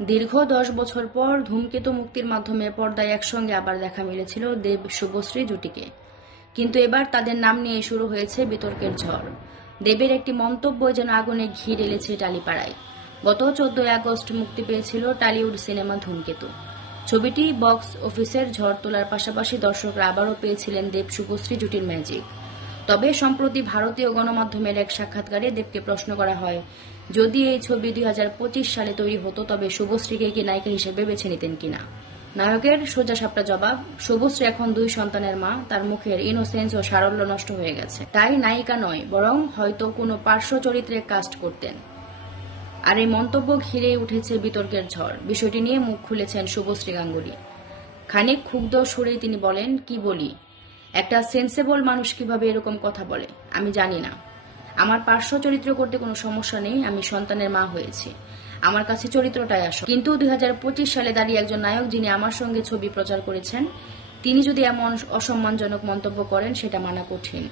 দীর্ঘ 10 বছর পর ধূমকেতু মুক্তির মাধ্যমে পর্দায় একসঙ্গে আবার দেখা মিলেছিল দেব শুভশ্রী জুটিকে। কিন্তু এবার তাদের নাম নিয়ে শুরু হয়েছে বিতর্কের ঝড়। দেবের একটি মন্তব্য যেন আগুনে ঘি ঢেলেছে টালিপাড়ায়। গত 14 আগস্ট মুক্তি পেয়েছিল টলিউড সিনেমা ধূমকেতু। ছবিটি বক্স অফিসের ঝড় তোলার পাশাপাশি দর্শকরা আবারও পেয়েছিলেন দেব শুভশ্রী জুটির ম্যাজিক। তবে সম্প্রতি ভারতীয় গণমাধ্যমের এক সাক্ষাৎকারে দেবকে প্রশ্ন করা হয়, যদি এই ছবি 2025 সালে তৈরি হতো তবে শুভশ্রীকে কি নায়িকা হিসেবে বেছে নিতেন কিনা। নায়কের সোজাসাপটা জবাব, শুভশ্রী এখন 2 সন্তানের মা, তার মুখের ইনোসেন্স ও সারল্য নষ্ট হয়ে গেছে, তাই নায়িকা নয় বরং হয়তো কোনো পার্শ্ব চরিত্রে কাস্ট করতেন। আর এই মন্তব্য ঘিরে উঠেছে বিতর্কের ঝড়। বিষয়টি নিয়ে মুখ খুলেছেন শুভশ্রী গাঙ্গুলী। খানিক ক্ষুব্ধ সুরেই তিনি বলেন, কি বলি, একটা সেন্সেবল মানুষ কিভাবে এরকম কথা বলে আমি জানি না। আমার পার্শ্ব চরিত্র করতে কোনো সমস্যা নেই, আমি সন্তানের মা হয়েছি, আমার কাছে চরিত্রটাই আসল। কিন্তু 2025 সালে দাঁড়িয়ে একজন নায়ক যিনি আমার সঙ্গে ছবি প্রচার করেছেন, তিনি যদি এমন অসম্মানজনক মন্তব্য করেন সেটা মানা কঠিন।